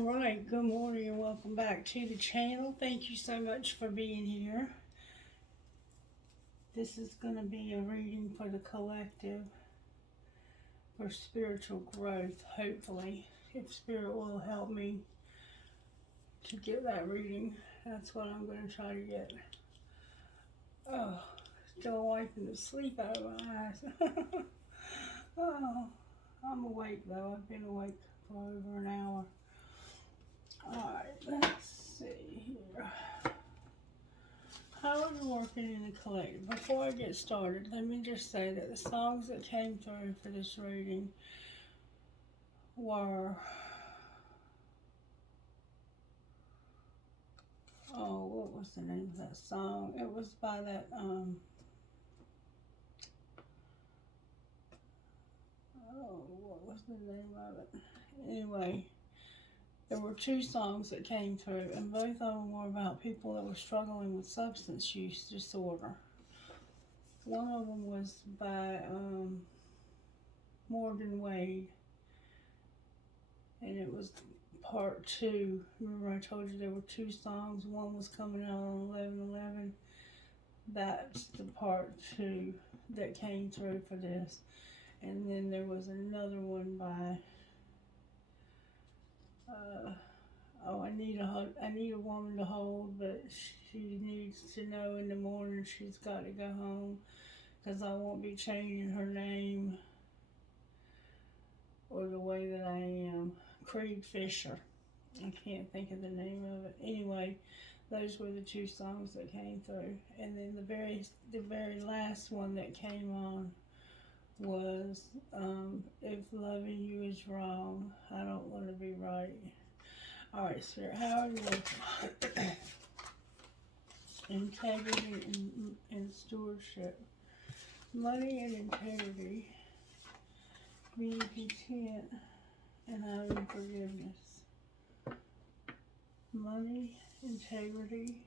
Alright, good morning and welcome back to the channel. Thank you so much for being here. This is going to be a reading for the collective for spiritual growth, hopefully. If Spirit will help me to get that reading, that's what I'm going to try to get. Oh, still wiping the sleep out of my eyes. Oh, I'm awake though. I've been awake for over an hour. Alright, let's see here. How are you working in the collective? Before I get started, let me just say that the songs that came through for this reading were, oh, what was the name of that song? It was by that, oh, what was the name of it? Anyway, there were two songs that came through, and both of them were about people that were struggling with substance use disorder. One of them was by Morgan Wade, and it was part two. Remember I told you there were two songs. One was coming out on 11/11. That's the part two that came through for this. And then there was another one by oh, I need a woman to hold, but she needs to know in the morning she's got to go home, because I won't be changing her name or the way that I am. Creed Fisher. I can't think of the name of it. Anyway, those were the two songs that came through. And then the very last one that came on was If Loving You Is Wrong, I Don't Want to Be Right. Alright, Spirit, how are you working? Integrity and stewardship. Money and integrity. Being content and having forgiveness. Money, integrity,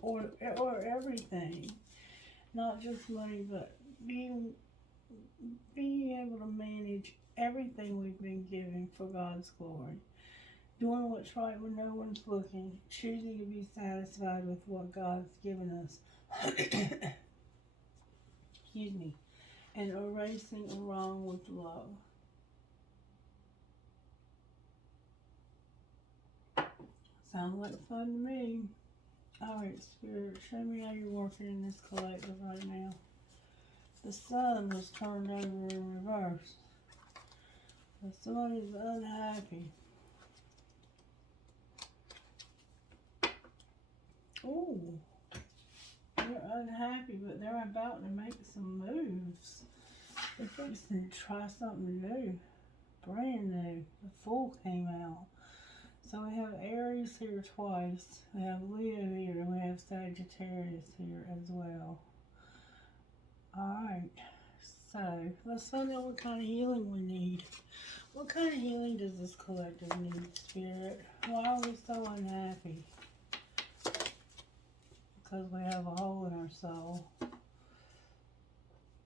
or everything. Not just money, but being able to manage everything we've been given for God's glory. Doing what's right when no one's looking. Choosing to be satisfied with what God's given us. Excuse me. And erasing a wrong with love. Sounds like fun to me. Alright, Spirit, show me how you're working in this collective right now. The sun was turned over in reverse. The sun is unhappy. Oh, they're unhappy, but they're about to make some moves. They're fixing to try something new, brand new. The Fool came out. So we have Aries here twice. We have Leo here, and we have Sagittarius here as well. Alright, so let's find out what kind of healing we need. What kind of healing does this collective need, Spirit? Why are we so unhappy? Because we have a hole in our soul.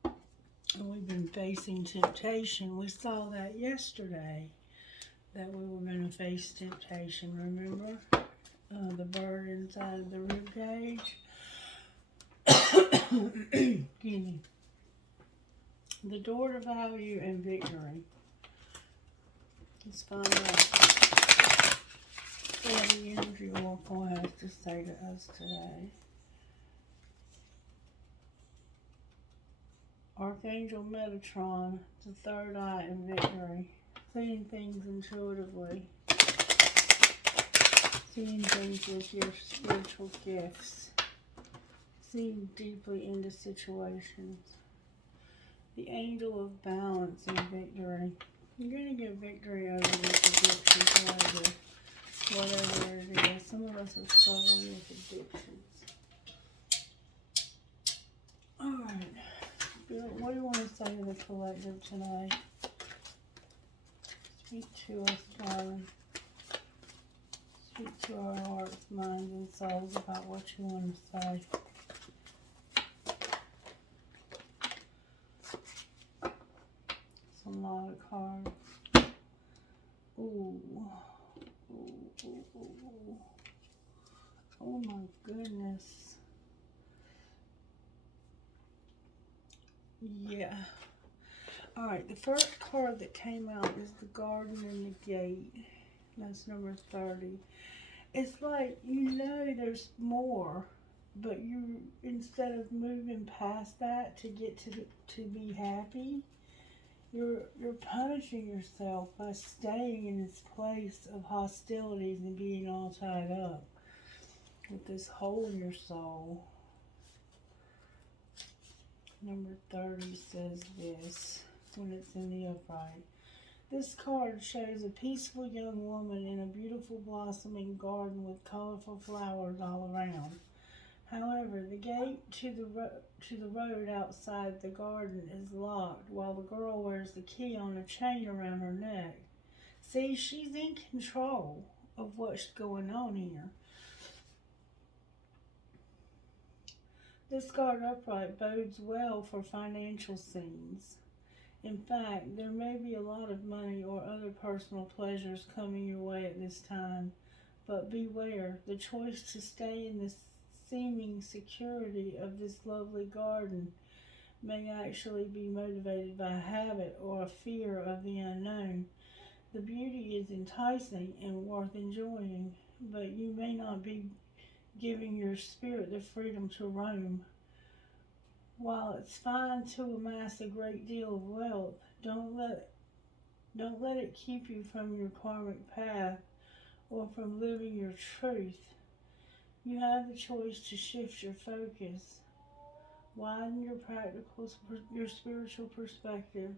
And we've been facing temptation. We saw that yesterday, that we were going to face temptation, remember? The bird inside the rib cage. Excuse me. The door to value and victory. Let's find out what the energy oracle has to say to us today. Archangel Metatron, the third eye and victory. Seeing things intuitively. Seeing things with your spiritual gifts. Seeing deeply into situations. The angel of balance and victory. You're going to get victory over this addiction, whatever it is. Some of us are struggling with addictions. Alright. What do you want to say to the collective tonight? Speak to us, darling. Speak to our hearts, minds, and souls about what you want to say. It's a lot of cards. Ooh. Ooh. Oh my goodness. Yeah. Alright, the first card that came out is the garden and the gate. That's number 30. It's like, you know there's more, but you, instead of moving past that to get to be happy, you're punishing yourself by staying in this place of hostilities and being all tied up with this hole in your soul. Number 30 says this when it's in the upright. This card shows a peaceful young woman in a beautiful blossoming garden with colorful flowers all around. However, the gate to the road outside the garden is locked while the girl wears the key on a chain around her neck. See, she's in control of what's going on here. This card upright bodes well for financial scenes. In fact, there may be a lot of money or other personal pleasures coming your way at this time, but beware, the choice to stay in the seeming security of this lovely garden may actually be motivated by habit or a fear of the unknown. The beauty is enticing and worth enjoying, but you may not be giving your spirit the freedom to roam. While it's fine to amass a great deal of wealth, don't let it keep you from your karmic path or from living your truth. You have the choice to shift your focus, widen your spiritual perspective,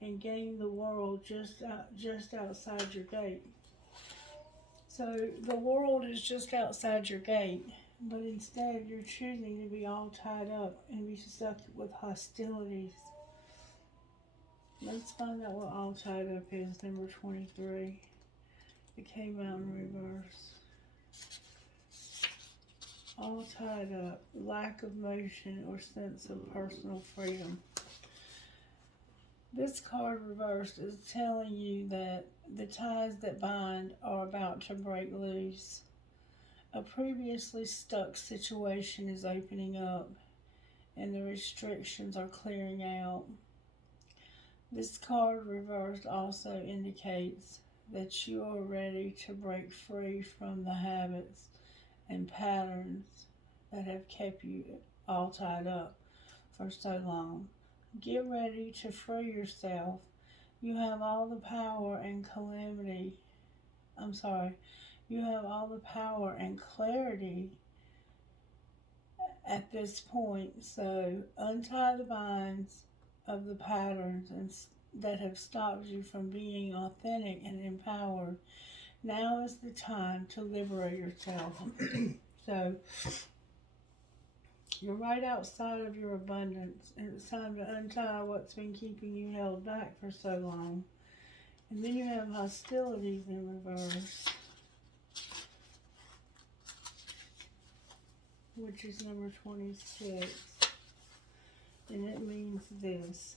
and gain the world just outside your gate. So the world is just outside your gate, but instead you're choosing to be all tied up and be stuck with hostilities. Let's find out what all tied up is, number 23. It came out in reverse. All tied up, lack of motion or sense of personal freedom. This card reversed is telling you that the ties that bind are about to break loose. A previously stuck situation is opening up and the restrictions are clearing out. This card reversed also indicates that you are ready to break free from the habits and patterns that have kept you all tied up for so long. Get ready to free yourself. You have all the power and you have all the power and clarity at this point. So untie the binds of the patterns that have stopped you from being authentic and empowered. Now is the time to liberate yourself. So you're right outside of your abundance, and it's time to untie what's been keeping you held back for so long. And then you have hostilities in reverse, which is number 26. And it means this.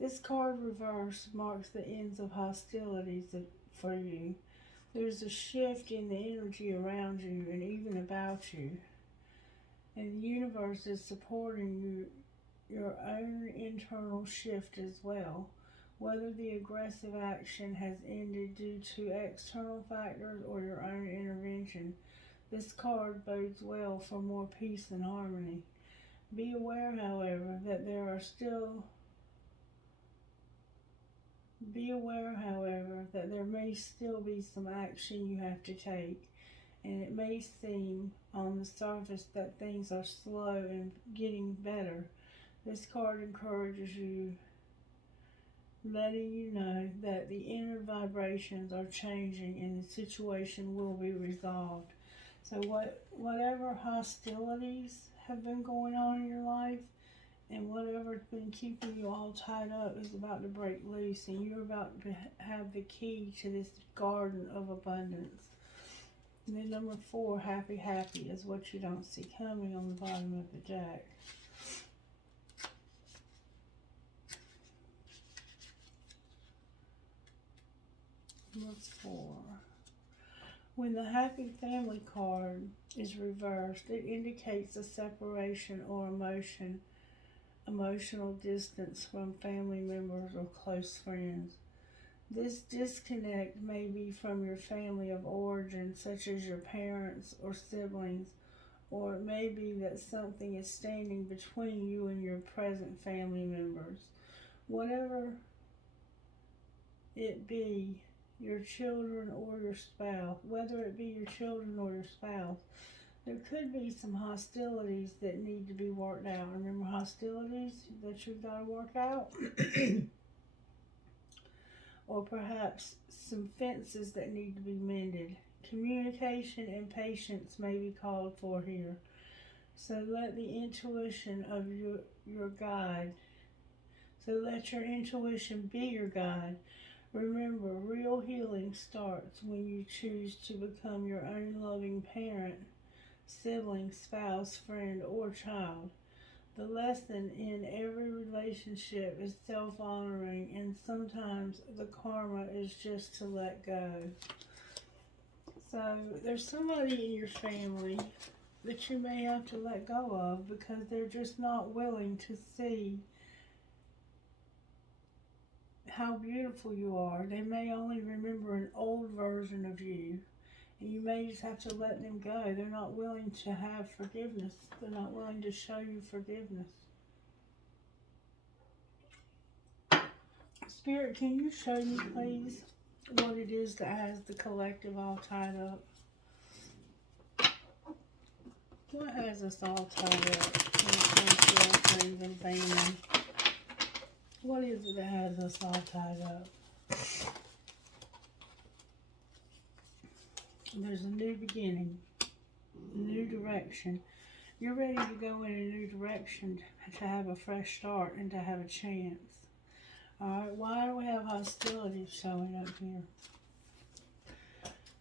This card reverse marks the ends of hostilities for you. There's a shift in the energy around you and even about you. And the universe is supporting your own internal shift as well. Whether the aggressive action has ended due to external factors or your own intervention, this card bodes well for more peace and harmony. Be aware, however, that there may still be some action you have to take, and it may seem on the surface that things are slow and getting better. This card encourages you, letting you know that the inner vibrations are changing and the situation will be resolved. So whatever hostilities have been going on in your life and whatever's been keeping you all tied up is about to break loose, and you're about to have the key to this garden of abundance. And then number 4, happy, happy, is what you don't see coming on the bottom of the deck. Number 4. When the happy family card is reversed, it indicates a separation or emotional distance from family members or close friends. This disconnect may be from your family of origin, such as your parents or siblings, or it may be that something is standing between you and your present family members. Whatever it be, your children or your spouse, whether it be your children or your spouse, there could be some hostilities that need to be worked out. Remember hostilities that you've got to work out? Or perhaps some fences that need to be mended. Communication and patience may be called for here. So let the intuition of your guide. So let your intuition be your guide. Remember, real healing starts when you choose to become your own loving parent, sibling, spouse, friend, or child. The lesson in every relationship is self-honoring, and sometimes the karma is just to let go. So there's somebody in your family that you may have to let go of because they're just not willing to see how beautiful you are. They may only remember an old version of you, and you may just have to let them go. They're not willing to have forgiveness. They're not willing to show you forgiveness. Spirit, can you show me, please, what it is that has the collective all tied up? What has us all tied up when it comes to our friends and family? What is it that has us all tied up? There's a new beginning, a new direction. You're ready to go in a new direction, to have a fresh start and to have a chance. Alright, why do we have hostilities showing up here?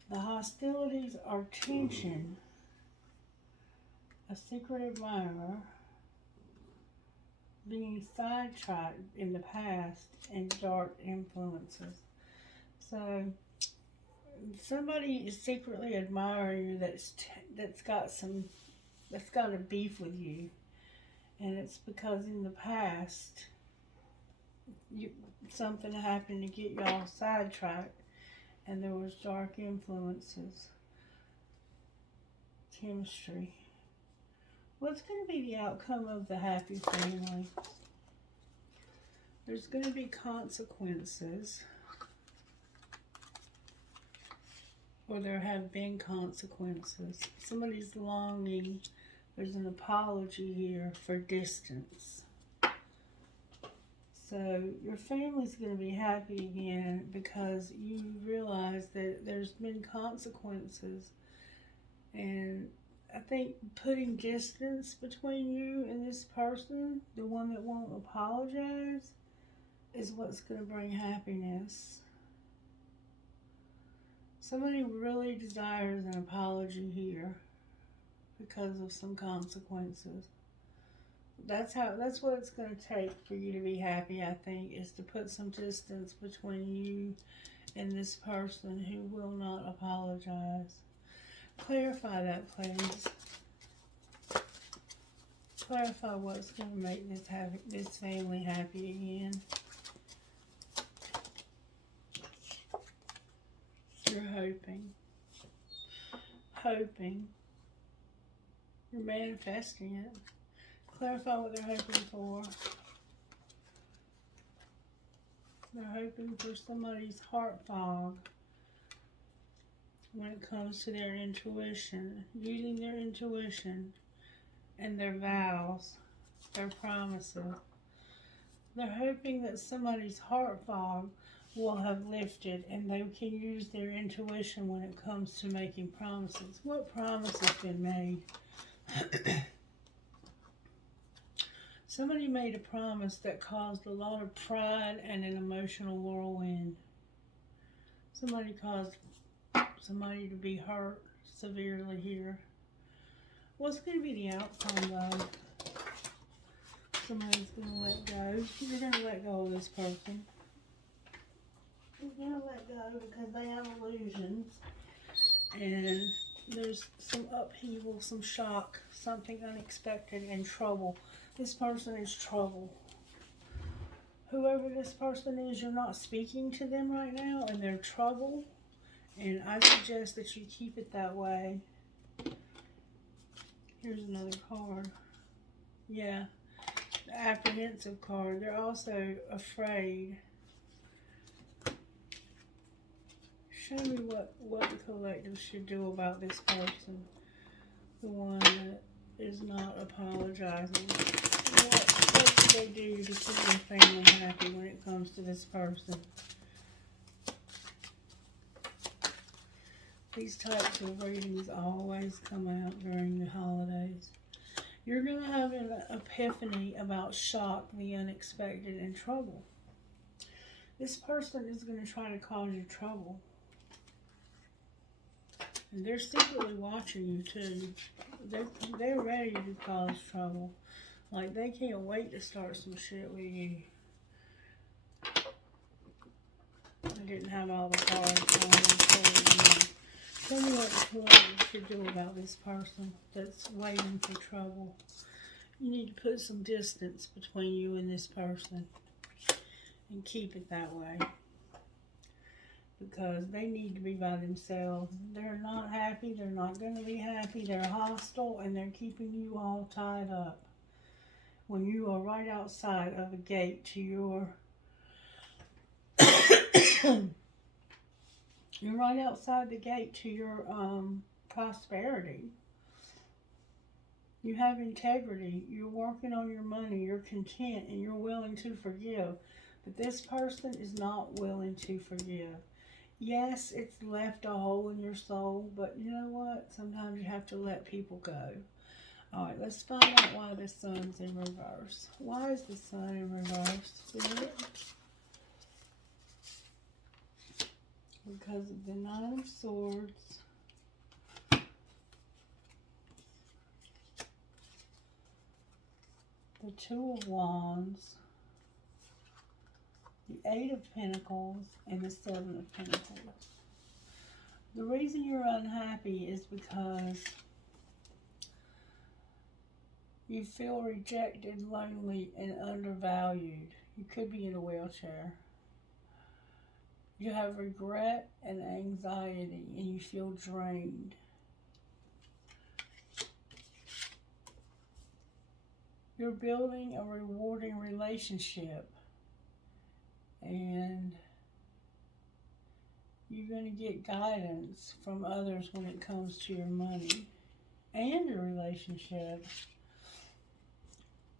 The hostilities are tension, a secret admirer, being sidetracked in the past, and dark influences. So somebody is secretly admiring you that's got a beef with you, and it's because in the past something happened to get y'all sidetracked, and there was dark influences, chemistry. What's going to be the outcome of the happy family? There's going to be consequences, or there have been consequences. Somebody's longing. There's an apology here for distance. So your family's going to be happy again because you realize that there's been consequences. And I think putting distance between you and this person, the one that won't apologize, is what's going to bring happiness. Somebody really desires an apology here because of some consequences. That's what it's going to take for you to be happy, I think, is to put some distance between you and this person who will not apologize. Clarify that, please. Clarify what's going to make this family happy again. You're hoping. You're manifesting it. Clarify what they're hoping for. They're hoping for somebody's heart fog when it comes to their intuition, using their intuition and their vows, their promises. They're hoping that somebody's heart fog will have lifted and they can use their intuition when it comes to making promises. What promise has been made? Somebody made a promise that caused a lot of pride and an emotional whirlwind. Somebody caused somebody to be hurt severely here. What's going to be the outcome, though? Somebody's going to let go. You're going to let go of this person. You're going to let go because they have illusions. And there's some upheaval, some shock, something unexpected, and trouble. This person is trouble. Whoever this person is, you're not speaking to them right now, and they're trouble. And I suggest that you keep it that way. Here's another card. Yeah, the apprehensive card. They're also afraid. Show me what the collective should do about this person. The one that is not apologizing. What should they do to keep their family happy when it comes to this person? These types of readings always come out during the holidays. You're going to have an epiphany about shock, the unexpected, and trouble. This person is going to try to cause you trouble. And they're secretly watching you too. They're ready to cause trouble. Like, they can't wait to start some shit with you. I didn't have all the cards. Tell me what the collective should do about this person that's waiting for trouble. You need to put some distance between you and this person. And keep it that way. Because they need to be by themselves. They're not happy. They're not going to be happy. They're hostile. And they're keeping you all tied up. When you are right outside of a gate to your... You're right outside the gate to your prosperity. You have integrity. You're working on your money. You're content. And you're willing to forgive. But this person is not willing to forgive. Yes, it's left a hole in your soul, but you know what? Sometimes you have to let people go. Alright, let's find out why the sun's in reverse. Why is the sun in reverse? Spirit? Because of the Nine of Swords. The Two of Wands. The Eight of Pentacles and the Seven of Pentacles. The reason you're unhappy is because you feel rejected, lonely, and undervalued. You could be in a wheelchair. You have regret and anxiety, and you feel drained. You're building a rewarding relationship. And you're going to get guidance from others when it comes to your money and your relationship.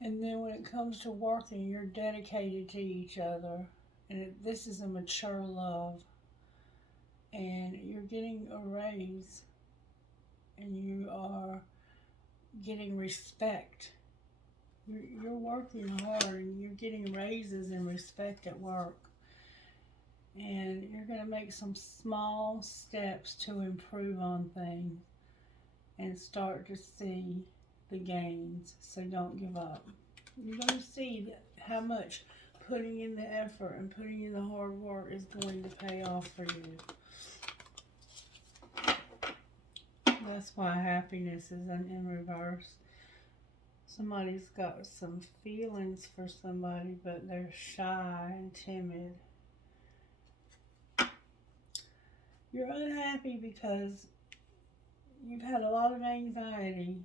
And then when it comes to working, you're dedicated to each other. And this is a mature love. And you're getting a raise. And you are getting respect. You're working hard and you're getting raises and respect at work. And you're going to make some small steps to improve on things and start to see the gains. So don't give up. You're going to see how much putting in the effort and putting in the hard work is going to pay off for you. That's why happiness is in reverse. Somebody's got some feelings for somebody, but they're shy and timid. You're unhappy because you've had a lot of anxiety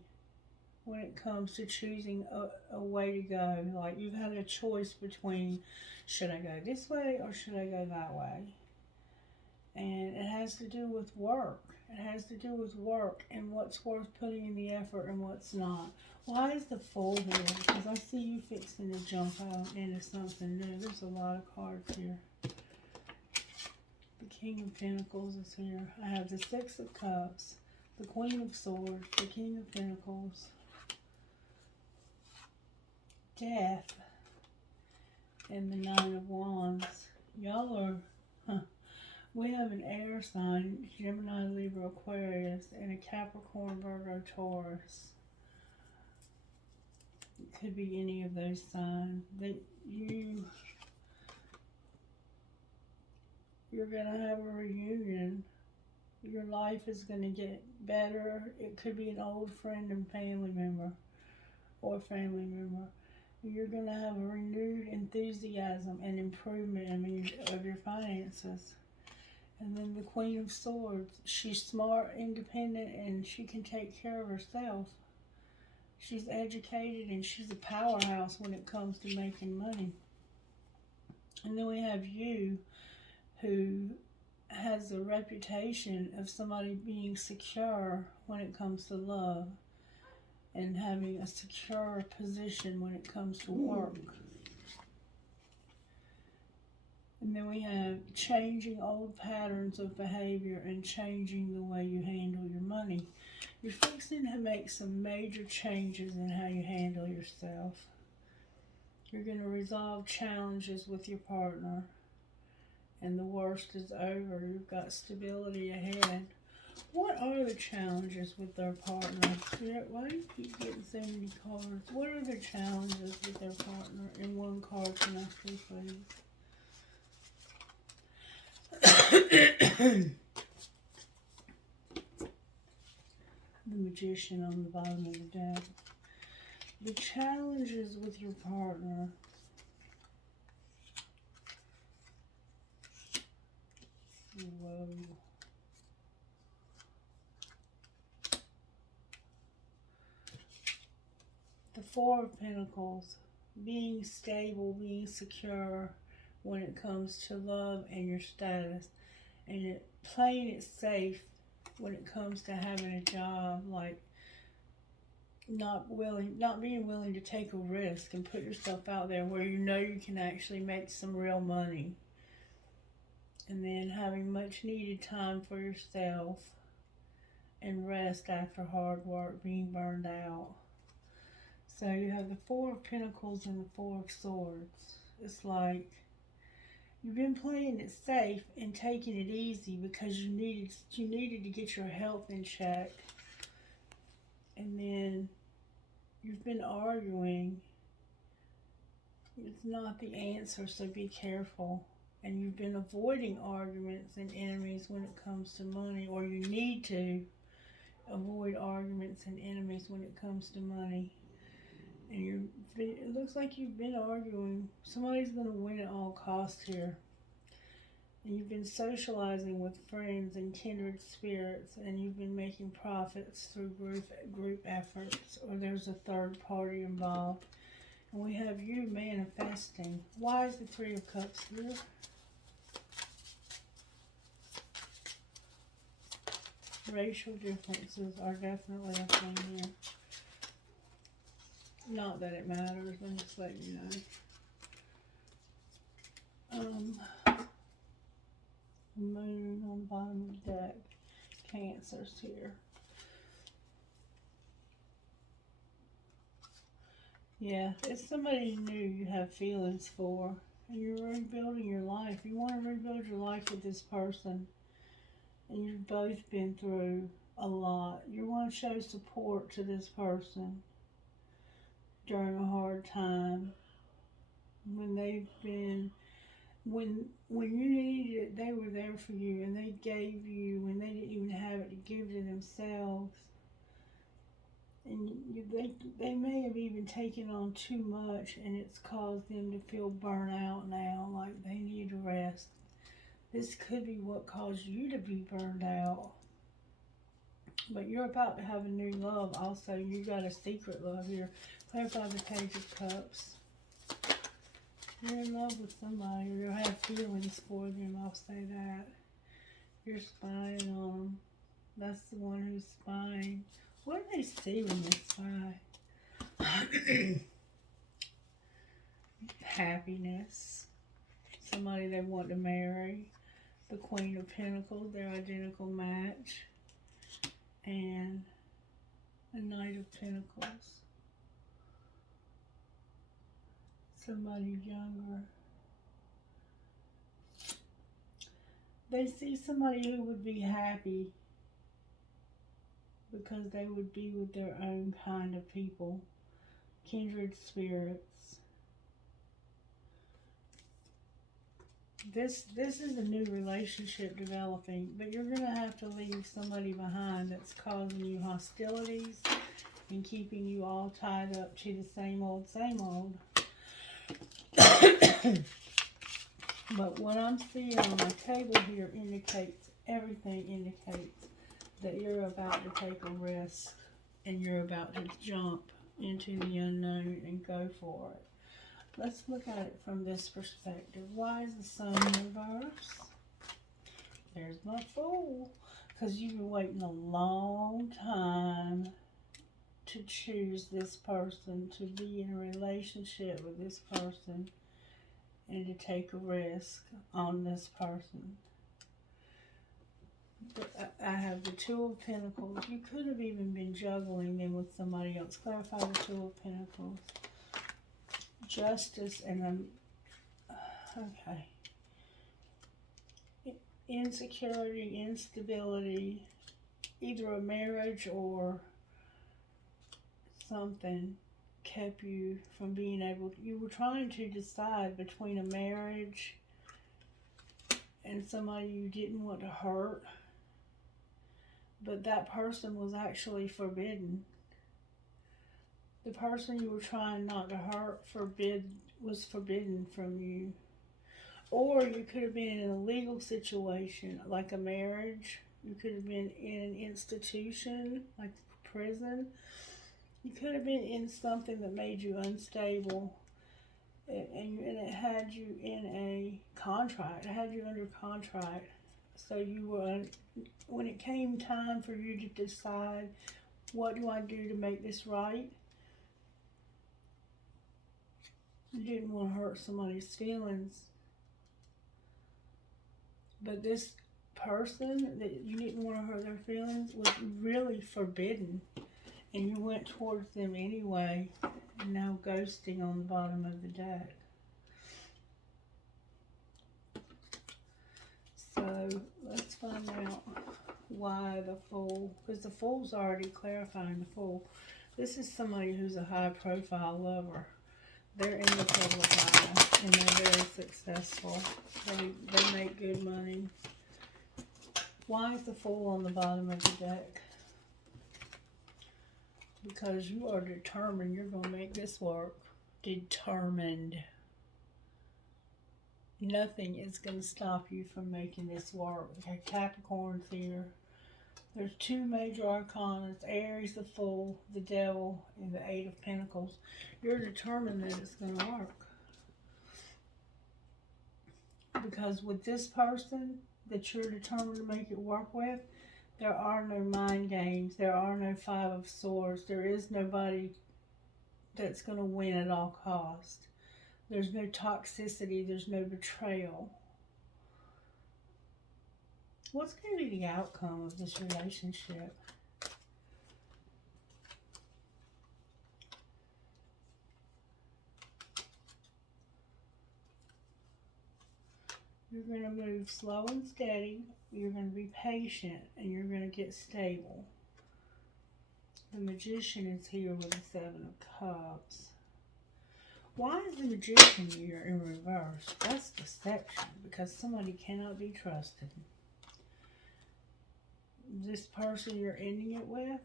when it comes to choosing a way to go. Like, you've had a choice between, should I go this way or should I go that way? And it has to do with work. It has to do with work and what's worth putting in the effort and what's not. Why is the Fool here? Because I see you fixing to jump out into something new. There's a lot of cards here. The King of Pentacles is here. I have the Six of Cups, the Queen of Swords, the King of Pentacles, Death, and the Nine of Wands. Y'all are... We have an air sign, Gemini, Libra, Aquarius, and a Capricorn, Virgo, Taurus. It could be any of those signs. You're going to have a reunion Your life is going to get better. It could be an old friend and family member or family member. You're going to have a renewed enthusiasm and improvement, of your finances. And then the Queen of Swords. She's smart, independent, and she can take care of herself. She's educated and she's a powerhouse when it comes to making money. And then we have you, who has a reputation of somebody being secure when it comes to love and having a secure position when it comes to work. And then we have changing old patterns of behavior and changing the way you handle your money. You're fixing to make some major changes in how you handle yourself. You're going to resolve challenges with your partner. And the worst is over. You've got stability ahead. What are the challenges with their partner? Why do you keep getting so many cards? What are the challenges with their partner? In one card, can I see, please? The Magician on the bottom of the deck. The challenges with your partner. Whoa. The Four of Pentacles. Being stable, being secure when it comes to love and your status. And playing it safe when it comes to having a job, like not being willing to take a risk and put yourself out there where you know you can actually make some real money. And then having much needed time for yourself and rest after hard work, being burned out. So you have the Four of Pentacles and the Four of Swords. It's like you've been playing it safe and taking it easy because you needed to get your health in check. And then you've been arguing. It's not the answer, so be careful. And you've been avoiding arguments and enemies when it comes to money, or you need to avoid arguments and enemies when it comes to money. And it looks like you've been arguing. Somebody's going to win at all costs here. And you've been socializing with friends and kindred spirits, and you've been making profits through group efforts, or there's a third party involved. And we have you manifesting. Why is the Three of Cups here? Racial differences are definitely a thing here. Not that it matters, I'm just letting you know. Moon on the bottom of the deck. Cancer's here. Yeah, it's somebody new you have feelings for. And you're rebuilding your life. You want to rebuild your life with this person. And you've both been through a lot. You want to show support to this person during a hard time. When they've been, when you needed it, they were there for you, and they gave you when they didn't even have it to give to themselves. And they may have even taken on too much, and it's caused them to feel burnt out now, like they need a rest. This could be what caused you to be burned out. But you're about to have a new love also. You got a secret love here. Clarify the Page of Cups. You're in love with somebody, or you'll have feelings for them, I'll say that. You're spying on them. That's the one who's spying. What do they see when they spy? Happiness. Somebody they want to marry. The Queen of Pentacles, their identical match. And a Knight of Pentacles. Somebody younger. They see somebody who would be happy because they would be with their own kind of people. Kindred spirits. This is a new relationship developing, but you're gonna have to leave somebody behind that's causing you hostilities and keeping you all tied up to the same old, same old. But what I'm seeing on my table here indicates, everything indicates that you're about to take a risk and you're about to jump into the unknown and go for it. Let's look at it from this perspective. Why is the sun in reverse? There's my Fool. Because you've been waiting a long time to choose this person, to be in a relationship with this person, and to take a risk on this person. I have the Two of Pentacles. You could have even been juggling them with somebody else. Clarify the Two of Pentacles. Justice and okay. Insecurity, instability, either a marriage or something kept you from being able to, you were trying to decide between a marriage and somebody you didn't want to hurt, but that person was actually forbidden. The person you were trying not to hurt was forbidden from you. Or you could have been in a legal situation, like a marriage. You could have been in an institution, like prison. You could have been in something that made you unstable. And it had you in a contract. It had you under contract. So you were, when it came time for you to decide, what do I do to make this right? You didn't want to hurt somebody's feelings. But this person that you didn't want to hurt their feelings was really forbidden. And you went towards them anyway. And now ghosting on the bottom of the deck. So let's find out why the Fool. Because the Fool's already clarifying the Fool. This is somebody who's a high profile lover. They're in the public eye, and they're very successful. They make good money. Why is the Fool on the bottom of the deck? Because you are determined you're going to make this work. Determined. Nothing is going to stop you from making this work. Okay, Capricorn's here. There's two major arcanas, Aries, the Fool, the Devil, and the Eight of Pentacles. You're determined that it's going to work. Because with this person that you're determined to make it work with, there are no mind games. There are no Five of Swords. There is nobody that's going to win at all costs. There's no toxicity. There's no betrayal. What's going to be the outcome of this relationship? You're going to move slow and steady. You're going to be patient. And you're going to get stable. The Magician is here with the Seven of Cups. Why is the Magician here in reverse? That's deception. Because somebody cannot be trusted. This person you're ending it with,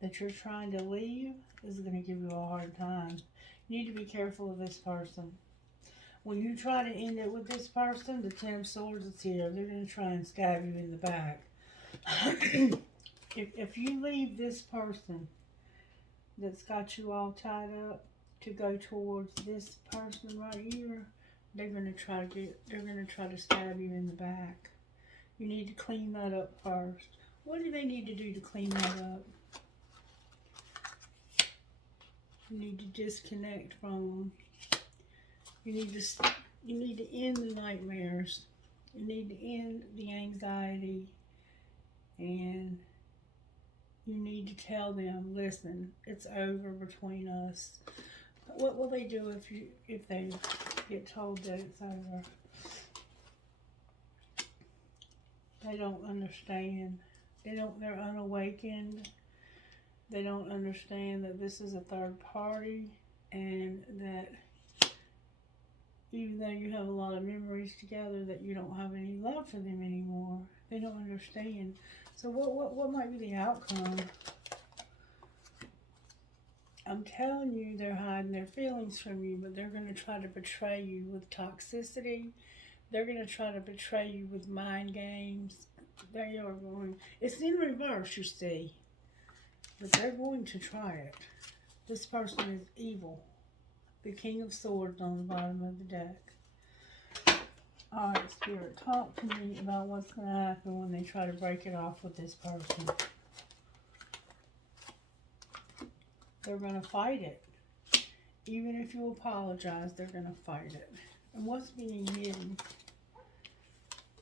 that you're trying to leave, is going to give you a hard time. You need to be careful of this person. When you try to end it with this person, the Ten of Swords is here. They're going to try and stab you in the back. If you leave this person that's got you all tied up to go towards this person right here, they're going to try to stab you in the back. You need to clean that up first. What do they need to do to clean that up? You need to disconnect from them. You need to end the nightmares. You need to end the anxiety. And you need to tell them, listen, it's over between us. What will they do if they get told that it's over? They don't understand. They're unawakened. They don't understand that this is a third party and that even though you have a lot of memories together, that you don't have any love for them anymore. They don't understand. So what might be the outcome? I'm telling you, they're hiding their feelings from you, but they're going to try to betray you with toxicity. They're going to try to betray you with mind games. They are going, it's in reverse, you see, but they're going to try it. This person is evil. The King of Swords on the bottom of the deck. Alright, Spirit, talk to me about what's going to happen when they try to break it off with this person. They're going to fight it. Even if you apologize, they're going to fight it. And what's being hidden?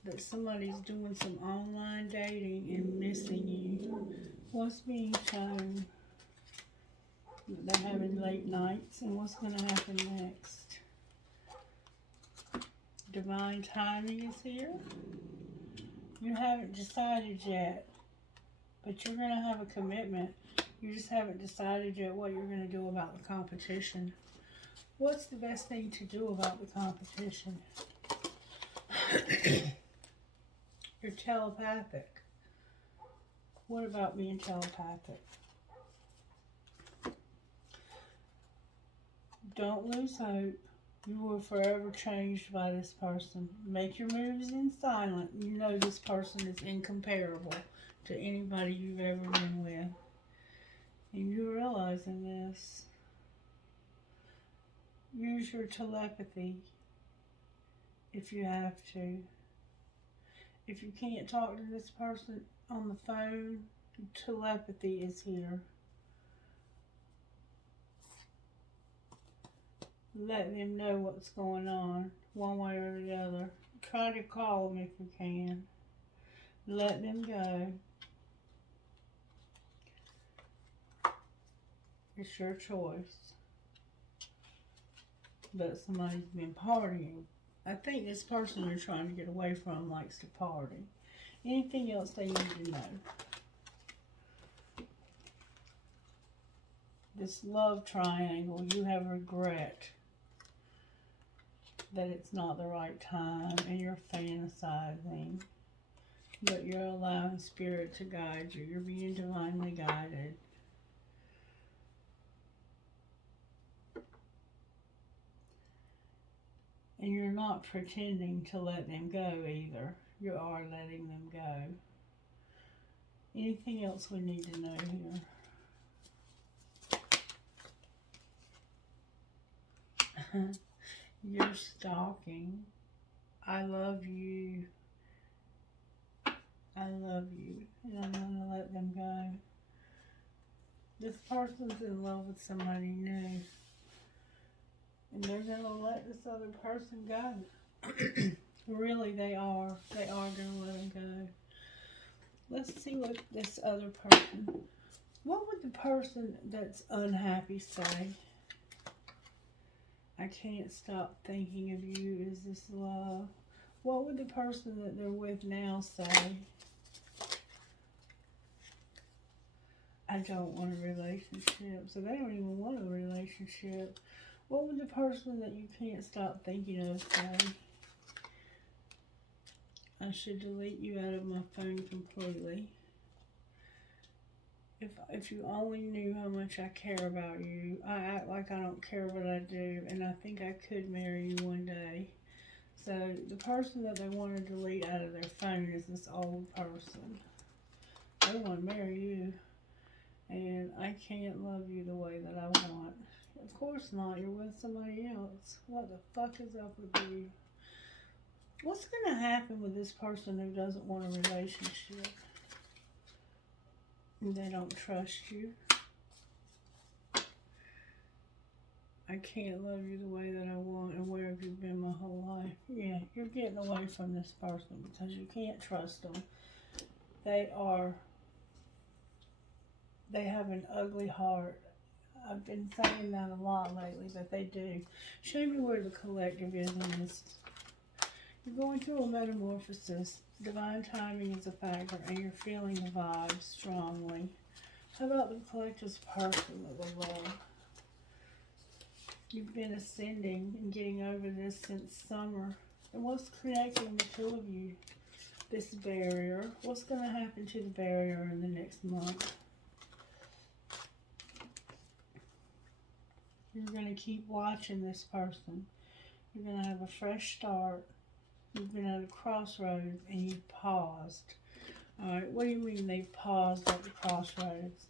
That somebody's doing some online dating and missing you. What's being shown? That they're having late nights. And what's going to happen next? Divine timing is here. You haven't decided yet, but you're going to have a commitment. You just haven't decided yet what you're going to do about the competition. What's the best thing to do about the competition? You're telepathic. What about being telepathic? Don't lose hope. You were forever changed by this person. Make your moves in silence. You know this person is incomparable to anybody you've ever been with. And you're realizing this. Use your telepathy if you have to. If you can't talk to this person on the phone, telepathy is here. Let them know what's going on, one way or the other. Try to call them if you can. Let them go. It's your choice. But somebody's been partying. I think this person you're trying to get away from likes to party. Anything else they need to know? This love triangle, you have regret that it's not the right time and you're fantasizing. But you're allowing Spirit to guide you. You're being divinely guided. And you're not pretending to let them go either. You are letting them go. Anything else we need to know here? You're stalking. I love you. I love you. And I'm going to let them go. This person's in love with somebody new. And they're going to let this other person go. Really, they are. They are going to let them go. Let's see what this other person... What would the person that's unhappy say? I can't stop thinking of you. Is this love? What would the person that they're with now say? I don't want a relationship. So they don't even want a relationship. What would the person that you can't stop thinking of say? I should delete you out of my phone completely. If you only knew how much I care about you. I act like I don't care what I do, and I think I could marry you one day. So the person that they want to delete out of their phone is this old person. They want to marry you, and I can't love you the way that I want. Of course not. You're with somebody else. What the fuck is up with you? What's going to happen with this person who doesn't want a relationship? They don't trust you. I can't love you the way that I want. And where have you been my whole life? Yeah, you're getting away from this person because you can't trust them. They have an ugly heart. I've been saying that a lot lately, but they do. Show me where the collective is in this. You're going through a metamorphosis. Divine timing is a factor, and you're feeling the vibe strongly. How about the collective's person that they love? You've been ascending and getting over this since summer. And what's connecting the two of you? This barrier. What's going to happen to the barrier in the next month? You're going to keep watching this person. You're going to have a fresh start. You've been at a crossroads and you've paused. Alright, what do you mean they've paused at the crossroads?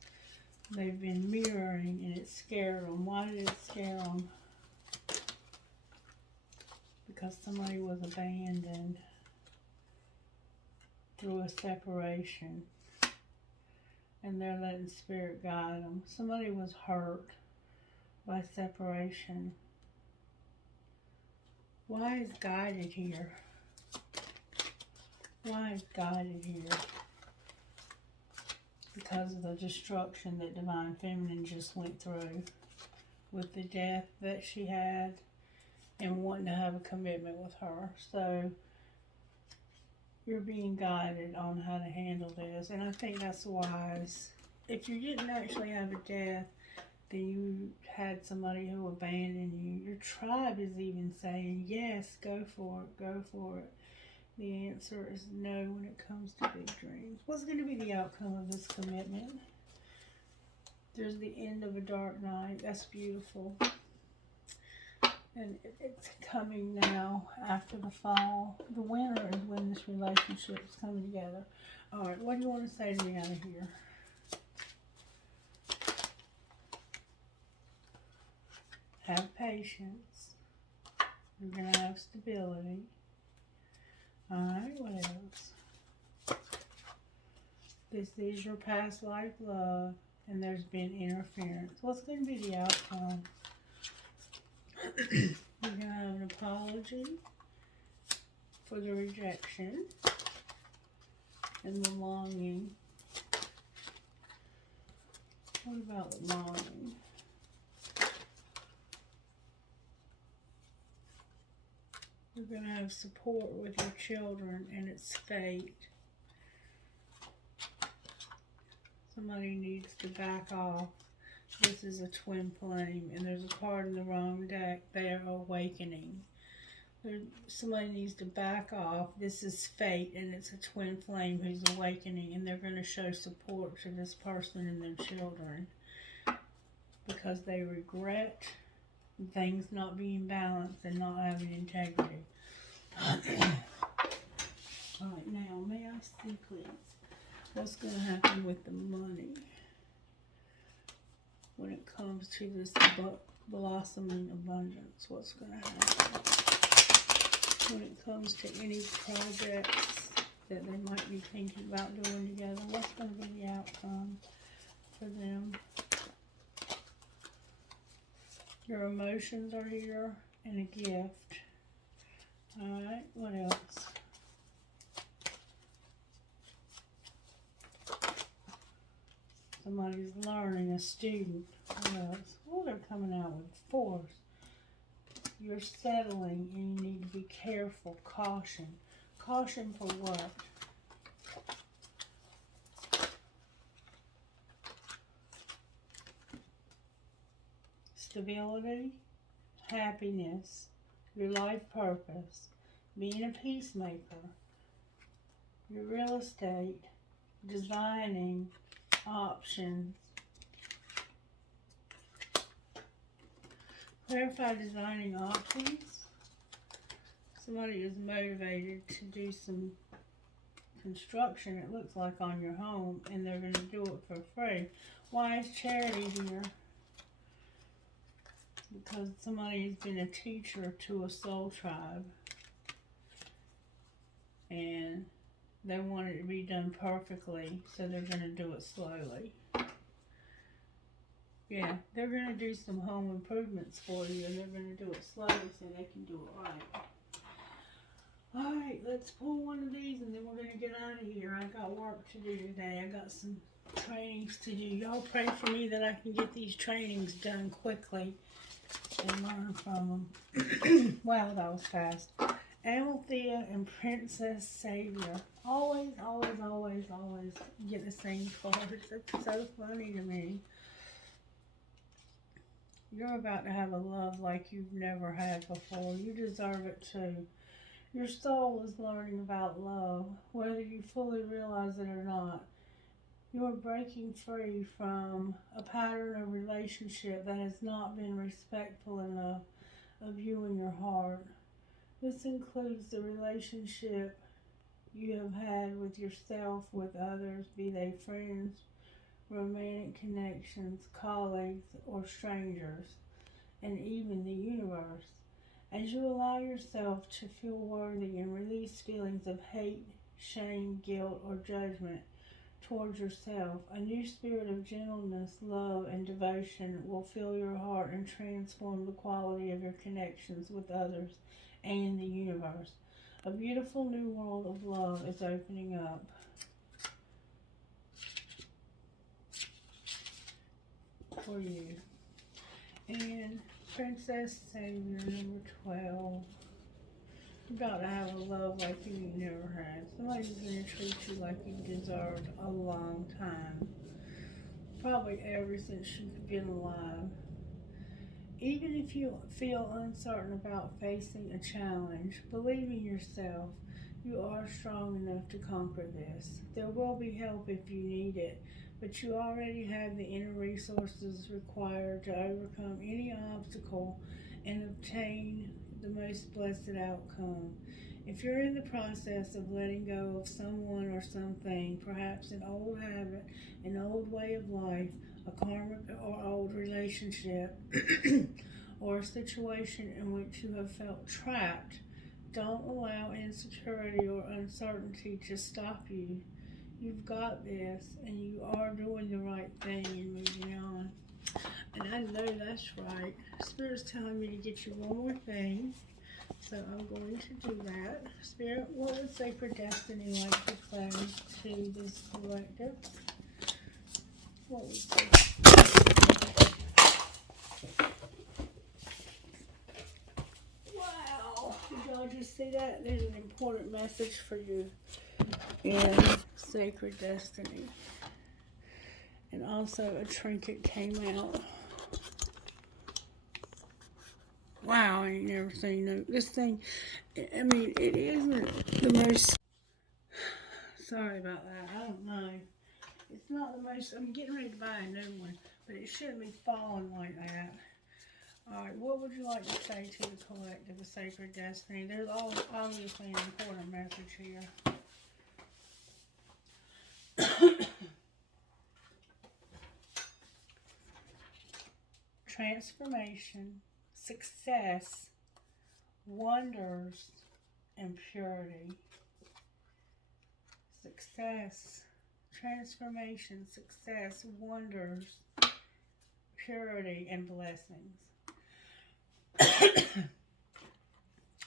They've been mirroring and it scared them. Why did it scare them? Because somebody was abandoned through a separation. And they're letting spirit guide them. Somebody was hurt by separation. Why is guided here? Why is guided here? Because of the destruction that Divine Feminine just went through with the death that she had and wanting to have a commitment with her. So you're being guided on how to handle this, and I think that's wise. If you didn't actually have a death, then you had somebody who abandoned you. Your tribe is even saying, yes, go for it, go for it. The answer is no when it comes to big dreams. What's going to be the outcome of this commitment? There's the end of a dark night. That's beautiful. And it's coming now after the fall. The winter is when this relationship is coming together. All right, what do you want to say to me out of here? Have patience. You're going to have stability. Alright, what else? This is your past life love, and there's been interference. What's going to be the outcome? You're going to have an apology for the rejection and the longing. What about the longing? You're going to have support with your children and its fate. Somebody needs to back off. This is a twin flame, and there's a card in the wrong deck. They are awakening. Somebody needs to back off. This is fate, and it's a twin flame who's awakening, and they're going to show support to this person and their children because they regret things not being balanced and not having integrity. Alright, now, may I see, please, what's going to happen with the money when it comes to this blossoming abundance? What's going to happen when it comes to any projects that they might be thinking about doing together? What's going to be the outcome for them? Your emotions are here, and a gift. Alright, what else? Somebody's learning, a student. What else? Oh, they're coming out with force. You're settling, and you need to be careful. Caution. Caution for what? Stability, happiness, your life purpose, being a peacemaker, your real estate, designing, options. Clarify designing options. Somebody is motivated to do some construction, it looks like, on your home, and they're going to do it for free. Why is charity here? Because somebody's been a teacher to a soul tribe, and they want it to be done perfectly, so they're going to do it slowly. Yeah, they're going to do some home improvements for you, and they're going to do it slowly so they can do it right. Alright, let's pull one of these, and then we're going to get out of here. I got work to do today. I got some trainings to do. Y'all pray for me that I can get these trainings done quickly and learn from them. Wow, that was fast. Amalthea and Princess Savior. Always, always, always, always get the same cards. It's so funny to me. You're about to have a love like you've never had before. You deserve it too. Your soul is learning about love, whether you fully realize it or not. You are breaking free from a pattern of relationship that has not been respectful enough of you and your heart. This includes the relationship you have had with yourself, with others, be they friends, romantic connections, colleagues, or strangers, and even the universe. As you allow yourself to feel worthy and release feelings of hate, shame, guilt, or judgment towards yourself, a new spirit of gentleness, love, and devotion will fill your heart and transform the quality of your connections with others and the universe. A beautiful new world of love is opening up for you. And Princess Savior number 12. You're about to have a love like you never had. Somebody's going to treat you like you deserved a long time. Probably ever since you've been alive. Even if you feel uncertain about facing a challenge, believe in yourself. You are strong enough to conquer this. There will be help if you need it, but you already have the inner resources required to overcome any obstacle and obtain the most blessed outcome. If you're in the process of letting go of someone or something, perhaps an old habit, an old way of life, a karmic or old relationship, or a situation in which you have felt trapped, don't allow insecurity or uncertainty to stop you. You've got this, and you are doing the right thing and moving on. And I know that's right. Spirit's telling me to get you one more thing, so I'm going to do that. Spirit, what would Sacred Destiny like to play to this collective? What would Wow! Did y'all just see that? There's an important message for you in Sacred Destiny. And also a trinket came out. Wow, I ain't never seen this thing. I mean, it isn't the most. Sorry about that. I don't know. It's not the most. I'm getting ready to buy a new one, but it shouldn't be falling like that. Alright, what would you like to say to the collective of Sacred Destiny? There's obviously an important message here. Transformation, success, wonders, and purity. Success, transformation, success, wonders, purity, and blessings.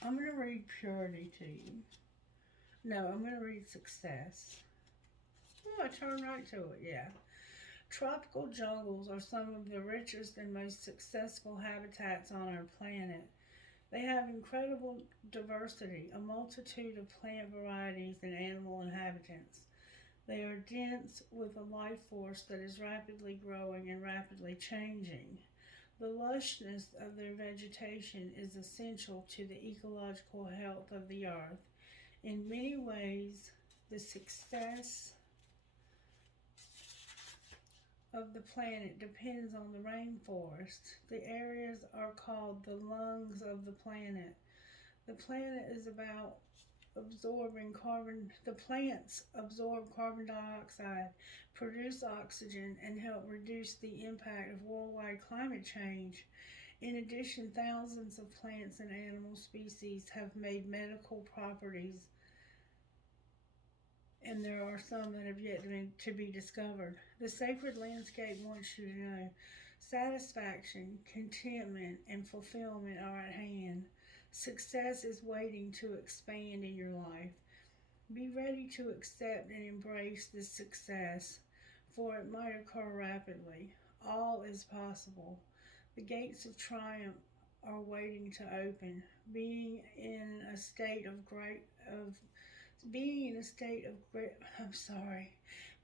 I'm going to read purity to you. No, I'm going to read success. Oh, I turned right to it, yeah. Tropical jungles are some of the richest and most successful habitats on our planet. They have incredible diversity, a multitude of plant varieties and animal inhabitants. They are dense with a life force that is rapidly growing and rapidly changing. The lushness of their vegetation is essential to the ecological health of the earth. In many ways, the success of the planet depends on the rainforest. The areas are called the lungs of the planet. The planet is about absorbing carbon. The plants absorb carbon dioxide, produce oxygen, and help reduce the impact of worldwide climate change. In addition, thousands of plants and animal species have made medical properties, and there are some that have yet to be discovered. The sacred landscape wants you to know satisfaction, contentment, and fulfillment are at hand. Success is waiting to expand in your life. Be ready to accept and embrace this success, for it might occur rapidly. All is possible. The gates of triumph are waiting to open. Being in a state of Being in a state of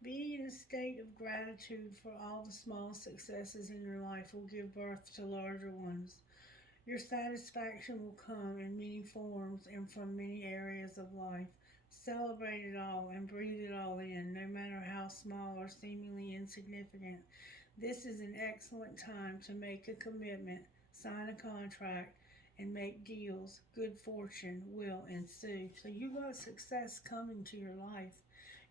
being in a state of gratitude for all the small successes in your life will give birth to larger ones. Your satisfaction will come in many forms and from many areas of life. Celebrate it all and breathe it all in, no matter how small or seemingly insignificant. This is an excellent time to make a commitment, sign a contract, and make deals. Good fortune will ensue. So you got success coming to your life.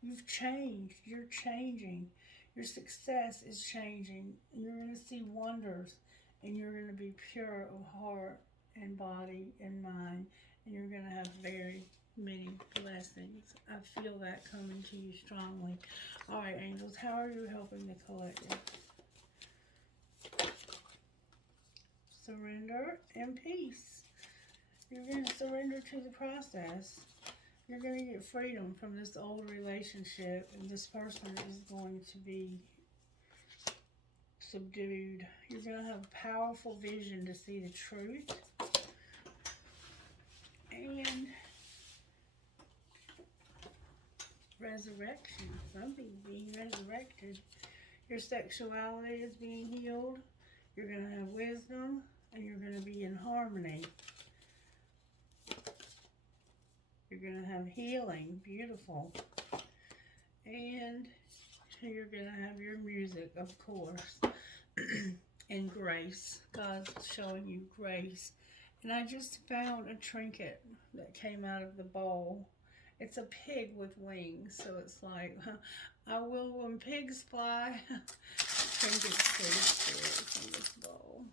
You've changed. You're changing. Your success is changing. You're going to see wonders, and you're going to be pure of heart and body and mind, and you're going to have very many blessings. I feel that coming to you strongly. All right, angels, how are you helping the collective? Surrender and peace. You're going to surrender to the process. You're going to get freedom from this old relationship, and this person is going to be subdued. You're going to have a powerful vision to see the truth. And resurrection. Something's being resurrected. Your sexuality is being healed. You're going to have wisdom, and you're going to be in harmony. You're going to have healing. Beautiful. And you're going to have your music, of course. And grace. God's showing you grace. And I just found a trinket that came out of the bowl. It's a pig with wings, so it's like, I will when pigs fly. Trinkets for the spirit from this bowl.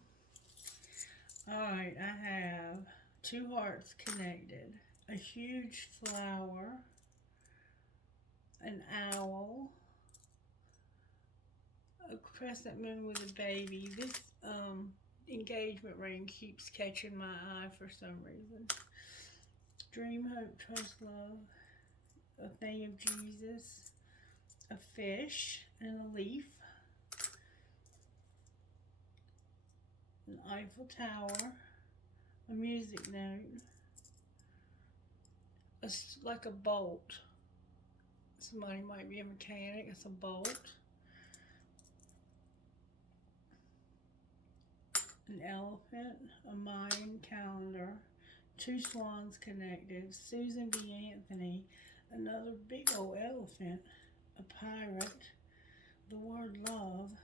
Alright, I have 2 hearts connected, a huge flower, an owl, a crescent moon with a baby. This engagement ring keeps catching my eye for some reason. Dream, hope, trust, love, a thing of Jesus, a fish, and a leaf, an Eiffel Tower, a music note, like a bolt. Somebody might be a mechanic. It's a bolt. An elephant, a Mayan calendar, 2 swans connected, Susan B. Anthony, another big old elephant, a pirate, the word love,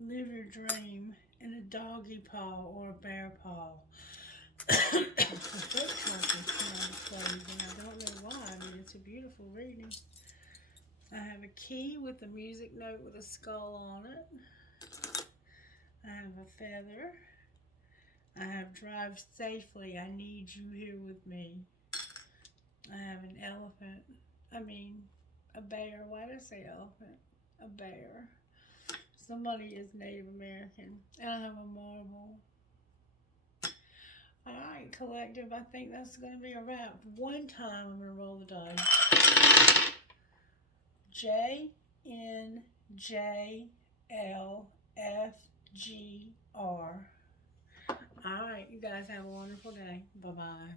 live your dream, and a doggy paw or a bear paw. The foot truck is kind of closing. I don't know why. I mean, it's a beautiful reading. I have a key with a music note with a skull on it. I have a feather. I have drive safely. I need you here with me. I have an elephant. A bear. Why did I say elephant? A bear. Somebody is Native American. And I have a marble. Alright, collective. I think that's going to be a wrap. One time I'm going to roll the dice. JNJLFGR. Alright, you guys have a wonderful day. Bye-bye.